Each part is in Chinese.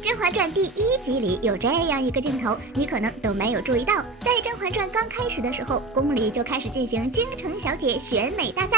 《甄嬛传》第1集里有这样一个镜头，你可能都没有注意到。在《甄嬛传》刚开始的时候，宫里就开始进行京城小姐选美大赛，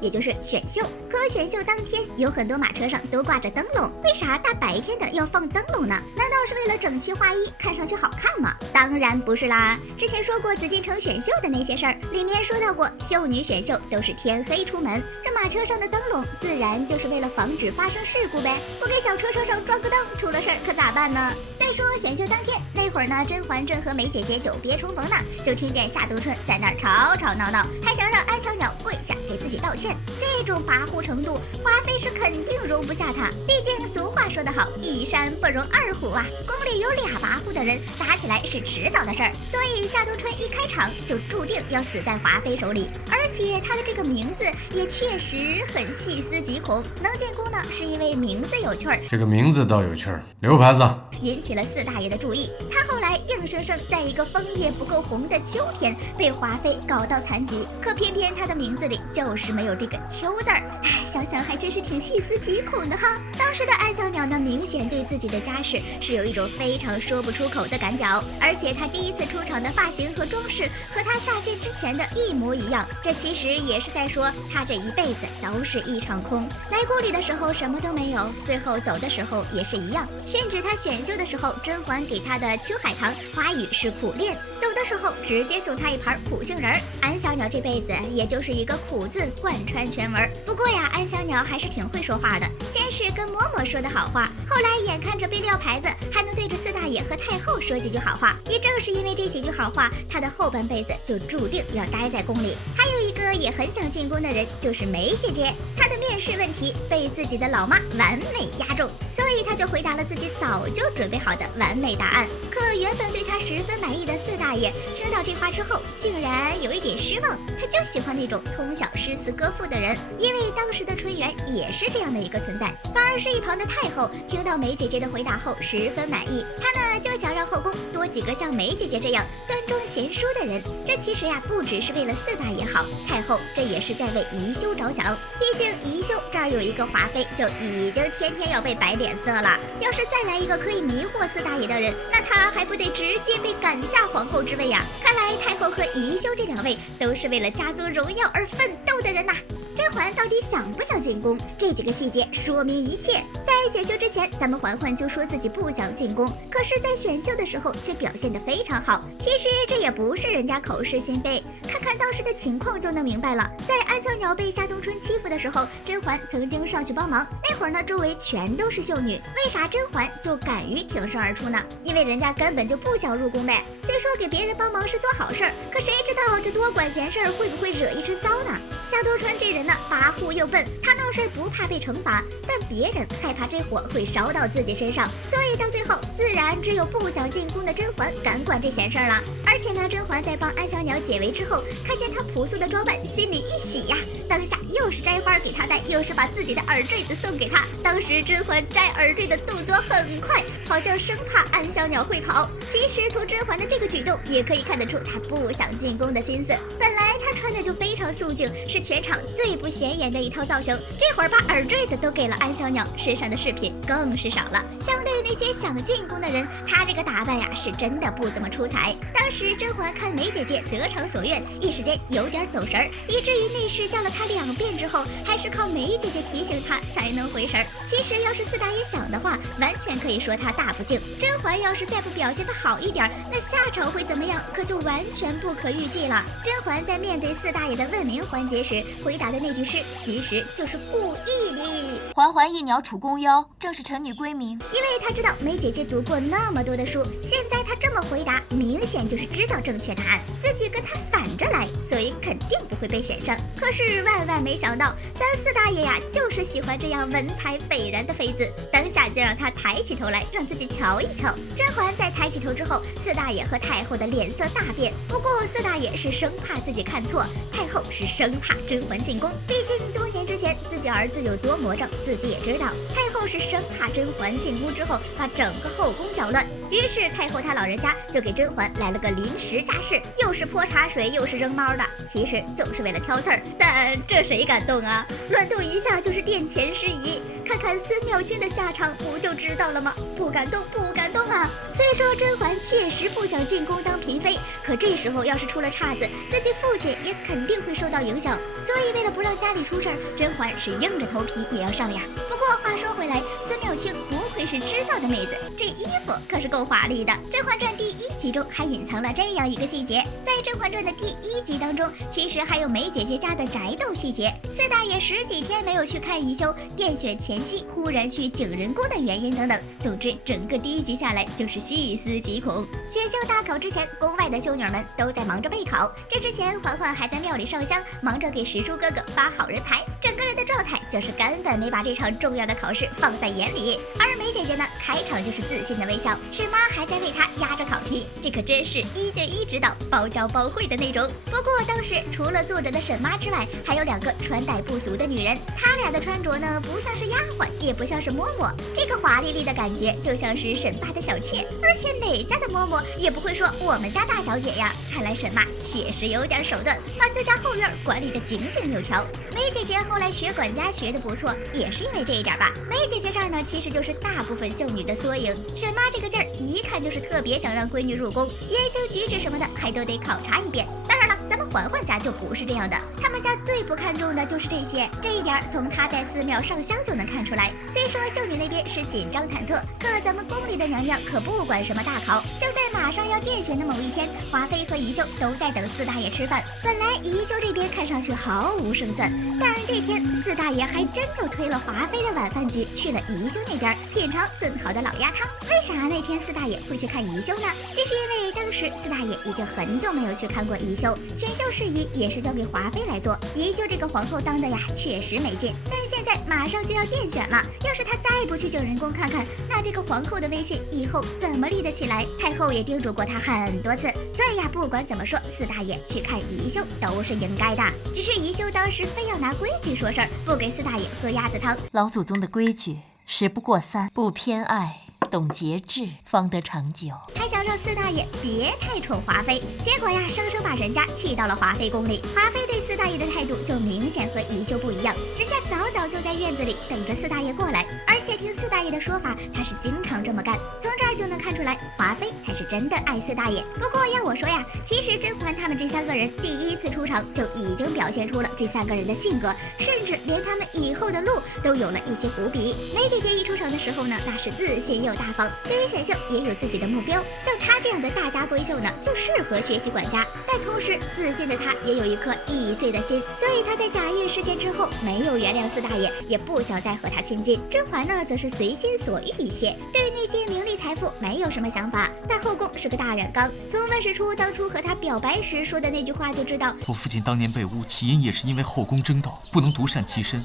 也就是选秀。可选秀当天，有很多马车上都挂着灯笼，为啥大白天的要放灯笼呢？难道是为了整齐划一，看上去好看吗？当然不是啦。之前说过紫禁城选秀的那些事儿，里面说到过，秀女选秀都是天黑出门，这马车上的灯笼自然就是为了防止发生事故呗，不给小车车上装个灯，出了事儿可咋办呢？再说选秀当天那会儿呢，甄嬛正和梅姐姐久别重逢呢，就听见夏都春在那儿吵吵闹闹，还想让安小鸟跪下给自己道歉。这种跋扈程度，华妃是肯定容不下他。毕竟俗话说得好，一山不容二虎啊。宫里有俩跋扈的人，打起来是迟早的事儿。所以夏都春一开场就注定要死在华妃手里，而且他的这个名字也确实很细思极恐。能进宫呢，是因为名字有趣儿。这个名字倒有趣儿，刘牌子。引起了四大爷的注意，他后来硬生生在一个枫叶不够红的秋天被华妃搞到残疾，可偏偏他的名字里就是没有这个秋字儿。唉，想想还真是挺细思极恐的哈。当时的安小鸟呢，明显对自己的家世是有一种非常说不出口的感脚，而且他第一次出场的发型和装饰和他下线之前的一模一样，这其实也是在说他这一辈子都是一场空。来宫里的时候什么都没有，最后走的时候也是一样，甚至他选秀的时候，甄嬛给他的秋海棠花语是苦练，走的时候直接送他一盘苦杏仁儿。安小鸟这辈子也就是一个苦字贯穿全文。不过呀，安小鸟还是挺会说话的，先是跟嬷嬷说的好话，后来眼看着被撂牌子，还能对着四大爷和太后说几句好话。也正是因为这几句好话，他的后半辈子就注定要待在宫里。还有一个也很想进宫的人，就是梅姐姐，她的面试问题被自己的老妈完美压中，所以她就回答了自己早就准备好的完美答案。可原本对他十分满意的四大爷听到这话之后，竟然有一点失望。他就喜欢那种通晓诗词歌赋的人，因为当时的春元也是这样的一个存在。反而是一旁的太后听到梅姐姐的回答后十分满意，她呢就想让后宫多几个像梅姐姐这样端庄贤淑的人。这其实呀，不只是为了四大爷好，太后这也是在为宜修着想。毕竟宜修这儿有一个华妃，就已经天天要被摆脸色了。要是再来一个可以迷惑四大爷的人，那他还不得直接被赶下皇后之位呀？看来太后和宜修这两位都是为了家族荣耀而奋斗的人呐。甄嬛到底想不想进宫？这几个细节说明一切。在选秀之前，咱们嬛嬛就说自己不想进宫，可是在选秀的时候却表现得非常好。其实这也不是人家口是心非，看看当时的情况就能明白了。在安小鸟被夏冬春欺负的时候，甄嬛曾经上去帮忙，那会儿呢周围全都是秀女，为啥甄嬛就敢于挺身而出呢？因为人家根本就不想入宫呗。虽说给别人帮忙是做好事儿，可谁知道这多管闲事儿会不会惹一身骚呢？夏冬春这人呢，跋扈又笨，他闹事不怕被惩罚，但别人害怕这火会烧到自己身上，所以到最后自然只有不想进宫的甄嬛敢管这闲事儿了。而且呢，甄嬛在帮安小鸟解围之后，看见他朴素的装扮，心里一喜呀，当下又是摘花给他戴，又是把自己的耳坠子送给他。当时甄嬛摘耳坠的动作很快，好像生怕安小鸟会跑。其实从甄嬛的这个举动也可以看得出她不想进宫的心思。本来她穿的就非常素净，是全场最不显眼的一套造型，这会儿把耳坠子都给了安小鸟，身上的饰品更是少了。相对于那些想进宫的人，她这个打扮呀是真的不怎么出彩。当时甄嬛看梅姐姐得偿所愿，一时间有点走神儿，以至于内侍叫了她2遍之后，还是靠梅姐姐提醒她才能回神儿。其实要是四大爷想的话，完全可以说她大不敬。甄嬛要是再不表现得好一点，那下场会怎么样，可就完全不可预计了。甄嬛在面对四大爷的问名环节时回答的那句诗，其实就是故意的。嬛嬛一鸟楚宫腰，正是臣女闺名。因为她知道梅姐姐读过那么多的书，现在她这么回答，明显就是知道正确答案，自己跟她反着来，所以肯定不会被选上。可是万万没想到，咱四大爷呀，就是喜欢这样文采斐然的妃子，当下就让她抬起头来，让自己瞧一瞧。甄嬛在抬起头之后，四大爷和太后的脸色大变。不过四大爷是生怕自己看错，太后是生怕甄嬛进宫，毕竟多年之之前自己儿子有多魔怔，自己也知道。太后是生怕甄嬛进宫之后把整个后宫搅乱，于是太后她老人家就给甄嬛来了个临时家事，又是泼茶水，又是扔猫的，其实就是为了挑刺儿。但这谁敢动啊？乱动一下就是殿前失仪，看看孙妙清的下场不就知道了吗？不敢动，不敢动啊！虽说甄嬛确实不想进宫当嫔妃，可这时候要是出了岔子，自己父亲也肯定会受到影响。所以为了不让家里出事儿，甄嬛是硬着头皮也要上呀。不过话说回来，孙妙清不愧是织造的妹子，这衣服可是够华丽的。《甄嬛传》第1集中还隐藏了这样一个细节，在《甄嬛传》的第1集当中，其实还有梅姐姐家的宅斗细节。四大爷10几天没有去看宜修，殿选前夕忽然去景仁宫的原因等等。总之，整个第1集下来就是细思极恐。选秀大考之前，宫外的秀女们都在忙着备考，这之前嬛嬛还在庙里上香，忙着给石叔哥哥发好人牌，整个人的状态就是根本没把这场重要的考试放在眼里。而梅姐姐呢，开场就是自信的微笑，沈妈还在为她压着考题，这可真是1对1指导，包教包会的那种。不过当时除了坐着的沈妈之外，还有2个穿戴不俗的女人，她俩的穿着呢，不像是丫鬟，也不像是嬷嬷，这个华丽丽的感觉就像是沈爸的小妾，而且哪家的嬷嬷也不会说我们家大小姐呀。看来沈妈确实有点手段，把自家后院管理的井井有条。梅姐姐后来学管家学的不错，也是因为这一点吧。梅姐姐这儿呢，其实就是大部分秀女的缩影。沈妈这个劲儿，一看就是特别想让闺女入宫，言行举止什么的还都得考察一遍。当然了，咱们嬛嬛家就不是这样的，他们家最不看重的就是这些，这一点从她在寺庙上香就能看出来。虽说秀女那边是紧张忐忑，可咱们宫里的娘娘可不管什么大考。就在马上要殿选的某一天，华妃和宜修都在等四大爷吃饭。本来宜修这边看上去毫无胜算，但这天四大爷还真就推了华妃的晚饭局去了宜修那边品尝炖好的老鸭汤。为啥那天四大爷会去看宜修呢？这是因为当时四大爷已经很久没有去看过宜修，选秀事宜也是交给华妃来做。宜修这个皇后当的呀，确实没劲。但现在马上就要殿选了，要是她再不去景仁宫看看，那这个皇后的威信以后怎么立得起来？太后也叮嘱过她很多次，所以呀，不管怎么说，四大爷去看宜修都是应该的。只是宜修当时非要拿规矩说事儿，不给四大爷喝鸭子汤。老祖宗的规矩，时不过3，不偏爱，懂节制，方得长久。还想让四大爷别太宠华妃，结果呀，生生把人家气到了华妃宫里。华妃对四大爷的态度就明显和宜修不一样，人家早就在院子里等着四大爷过来，而且听四大爷的说法，他是经常这么干。从这儿就能看出来，华妃才是真的爱四大爷。不过要我说呀，其实甄嬛他们这3个人第1次出场就已经表现出了这3个人的性格，甚至连他们以后的路都有了一些伏笔。梅姐姐一出场的时候呢，那是自信又大方，对于选秀也有自己的目标。像她这样的大家闺秀呢，就适合学习管家。但同时，自信的她也有一颗易碎的心，所以她在贾孕事件之后没有原谅四大爷，也不想再和他亲近。甄嬛呢，则是随心所欲一些，对于那些名利财富没有什么想法。但后宫是个大染缸，从温实初当初和他表白时说的那句话就知道，我父亲当年被诬，起因也是因为后宫争斗，不能独善其身。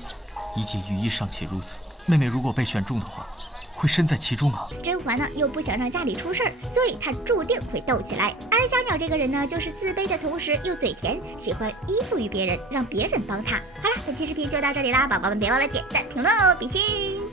一介御医尚且如此，妹妹如果被选中的话，会身在其中啊。甄嬛呢又不想让家里出事儿，所以她注定会斗起来。而小鸟这个人呢，就是自卑的同时又嘴甜，喜欢依附于别人，让别人帮她。好了，本期视频就到这里啦，宝宝们别忘了点赞、评论哦，比心。